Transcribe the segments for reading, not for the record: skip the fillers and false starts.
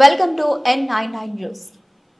Welcome to N99 news.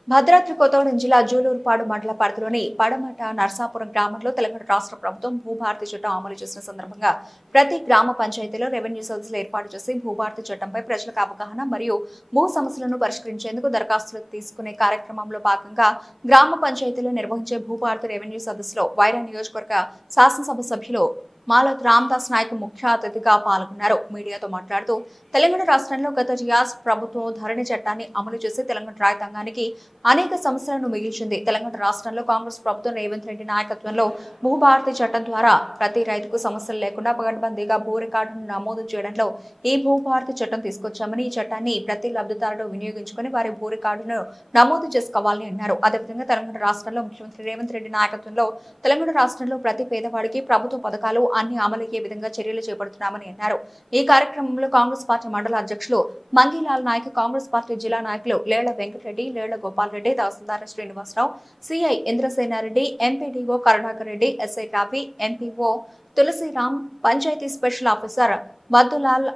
Bhadradri Kothagudem జిల్లా జూలూరుపాడు మండల పరిధిలోని పడమట నర్సాపురం గ్రామంలో తెలంగాణ రాష్ట్ర ప్రభుత్వం భూభారతి చట్టం అమలు చేసిన సందర్భంగా ప్రతి గ్రామ పంచాయతీలో రెవెన్యూ సదస్సులు ఏర్పాటు చేసి భూభారతి చట్టంపై ప్రజలకు అవగాహన మరియు భూ సమస్యలను పరిష్కరించేందుకు దరఖాస్తులు తీసుకునే కార్యక్రమంలో భాగంగా గ్రామ పంచాయతీలో నిర్వహించే భూభారతి రెవెన్యూ సదస్సులో వైరా నియోజకవర్గ శాసనసభ సభ్యులు మాలత్ రామదాస్ నాయక్ ముఖ్య అతిథిగా పాల్గొన్నారు. మీడియాతో మాట్లాడుతూ తెలంగాణ రాష్ట్రంలో గత టీఆర్ఎస్ ప్రభుత్వం ధరణి చట్టాన్ని అమలు చేసి తెలంగాణ రైతాంగానికి అనేక సమస్యలను మిగిల్చింది. తెలంగాణ రాష్ట్రంలో కాంగ్రెస్ ప్రభుత్వం రేవంత్ రెడ్డి నాయకత్వంలో భూభారతి చట్టం ద్వారా ప్రతి రైతుకు సమస్యలు లేకుండా పగడ్బందీగా భూ రికార్డును నమోదు చేయడంలో ఈ భూభారతి చట్టం తీసుకొచ్చామని, ఈ చట్టాన్ని ప్రతి లబ్ధిదారుడు వినియోగించుకుని వారి భూ రికార్డును నమోదు చేసుకోవాలని అన్నారు. అదేవిధంగా తెలంగాణ రాష్ట్రంలో ముఖ్యమంత్రి రేవంత్ రెడ్డి నాయకత్వంలో తెలంగాణ రాష్ట్రంలో ప్రతి పేదవాడికి ప్రభుత్వ పథకాలు అన్ని అమలయ్యే విధంగా చర్యలు చేపడుతున్నామని అన్నారు. ఈ కార్యక్రమంలో కాంగ్రెస్ పార్టీ మండల అధ్యక్షులు మంగీలాల్ నాయక్, కాంగ్రెస్ పార్టీ జిల్లా నాయకులు Lella Venkatareddy, Lella Gopal Reddy, tahsildar Srinivasarao, CI Indrasenareddy, MPDO Karunakar Reddy, SI Kafi, MPO Tulasiram, panchayat special officer Madhulal,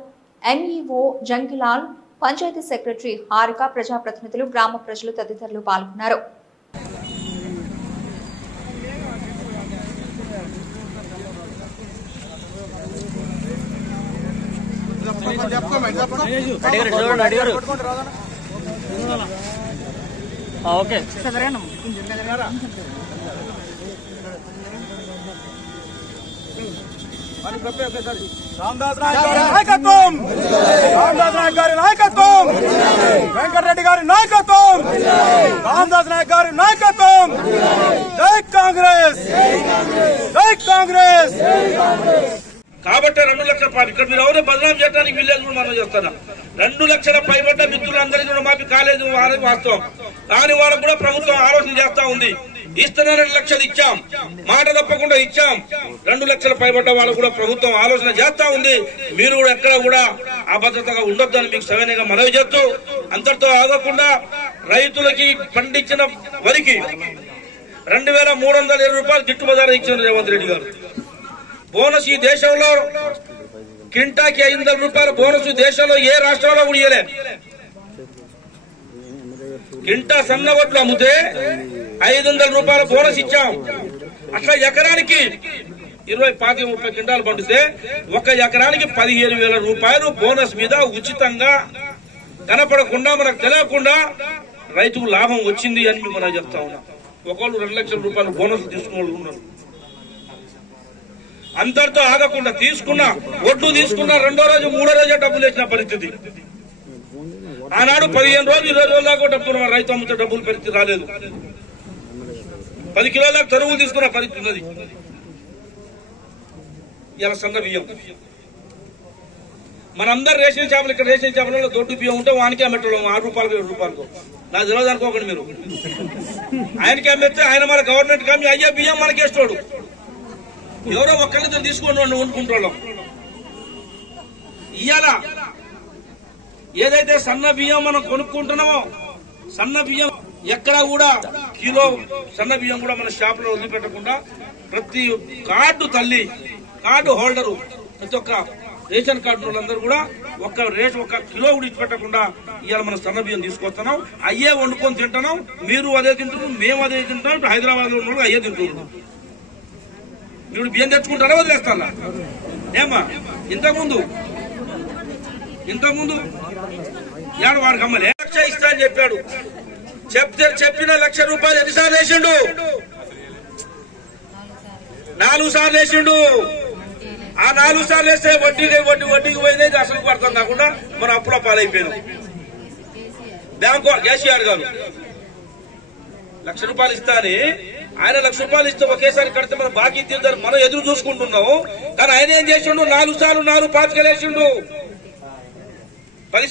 MEO Jangilal, panchayat secretary Harika, ప్రజాప్రతినిధులు, గ్రామ ప్రజలు తదితరులు పాల్గొన్నారు. ఓకే రామదాస్ నాయక్ గారి నాయకత్వం, రామదాస్ నాయక్ గారి నాయకత్వం, వెంకటరెడ్డి గారి నాయకత్వం, రామదాస్ నాయక్ గారి నాయకత్వం. జై కాంగ్రెస్, జై కాంగ్రెస్. కాబట్టి 2 లక్షల పాటు ఇక్కడ మీరు ఎవరో బదనాం చేయడానికి వీళ్ళేది కూడా మనం చేస్తున్నాం. 2 లక్షల పైబడ్డ మిత్రులందరికీ కూడా మాకు కాలేదు వాస్తవం. దాని వాళ్ళకు కూడా ప్రభుత్వం ఆలోచన చేస్తా ఉంది. ఇస్తున్న 2 లక్షలు ఇచ్చాం, మాట తప్పకుండా ఇచ్చాం. 2 లక్షల పైబడ్డ వాళ్ళకు కూడా ప్రభుత్వం ఆలోచన చేస్తా ఉంది. మీరు కూడా ఎక్కడ కూడా అభద్రతగా ఉండొద్దని మీకు సవినయంగా మనవి చేస్తూ, అంతటితో ఆగకుండా రైతులకి పండించిన వరికి 2320 రూపాయలు గిట్టుబాటు ధర ఇచ్చిన రేవంత్ రెడ్డి గారు. బోనస్ ఈ దేశంలో కింటాకి 500 రూపాయల బోనస్ దేశంలో ఏ రాష్ట్రంలో కూడా ఇయ్యలే. కింటా సన్న వడ్లు అమ్మితే 500 రూపాయల బోనస్ ఇచ్చాం. అట్లా ఎకరానికి 20-30 క్వింటాలు పండితే 1 ఎకరానికి 15,000 రూపాయలు బోనస్ మీద ఉచితంగా కనపడకుండా మనకు తెలియకుండా రైతుకు లాభం వచ్చింది అని మనం చెప్తా ఉన్నాం. ఒకళ్ళు 2 లక్షల రూపాయలు బోనస్ తీసుకున్న వాళ్ళు ఉన్నారు. అంతటితో ఆగకుండా తీసుకున్న ఒడ్లు తీసుకున్న 2వ రోజు 3వ రోజే డబ్బులు వేసిన పరిస్థితి. ఆనాడు 15 రోజులు 20 రోజుల దాకా డబ్బులు రైతు అమ్మితే డబ్బులు పరిస్థితి రాలేదు. 10 కిలోల దాకా తరువులు తీసుకున్న పరిస్థితి ఉన్నది. ఇలా సన్న బియ్యం మనందరూ రేషన్ చేపలు, ఇక్కడ రేషన్ చేపలలో దొడ్డు బియ్యం ఉంటే వానికే అమ్మేటోళ్ళం 6 రూపాయలు 7 రూపాయలకు. నాకు తెలియదు అనుకోకండి మీరు. ఆయనకి అమ్మేస్తే ఆయన మన గవర్నమెంట్ కమ్మి అయ్యే బియ్యం మనకేస్తాడు. ఎవరో ఒక్కరితో తీసుకోండి వండుకుంటాం. ఇవాళ ఏదైతే సన్న బియ్యం మనం కొనుక్కుంటున్నామో, సన్న బియ్యం ఎక్కడ కూడా కిలో సన్న బియ్యం కూడా మన షాప్ లో వదిలిపెట్టకుండా ప్రతి కార్డు తల్లి, కార్డు హోల్డరు, ప్రతి ఒక్క రేషన్ కార్డు వాళ్ళందరూ కూడా ఒక్క కిలో కూడా ఇచ్చి పెట్టకుండా ఇవాళ మనం సన్న బియ్యం తీసుకొస్తున్నాం. అయ్యే వండుకొని తింటున్నాం. మీరు అదే తింటున్నాం, మేము అదే తింటాం. ఇప్పుడు హైదరాబాద్ లో ఉన్న అయ్యే తింటున్నాం. ఇప్పుడు బియ్యం తెచ్చుకుంటారా వదిలేస్తారా? ఏమా ఇంతకుముందు ఏడు వాడికి అమ్మలే 1 లక్ష ఇస్తా అని చెప్పాడు. చెప్పిన 1 లక్ష రూపాయలు ఎన్నిసార్లు వేసిండు? 4 సార్లు వేసిండు. ఆ 4 సార్లు వేస్తే వడ్డీకి పోయినది అసలు అర్థం కాకుండా మనం అప్పుల పాలైపోయినాం. బ్యాంకు కేసీఆర్ గారు 1 లక్ష రూపాయలు ఇస్తా అని ఆయన 1 లక్ష రూపాయలు ఇస్తే ఒకేసారి కడితే మనం బాకీ తీర్దారు మనం ఎదురు చూసుకుంటున్నాము. కానీ ఆయన ఏం చేసిండు? 4 సార్లు 4 పాతికలు వేసిండు. 10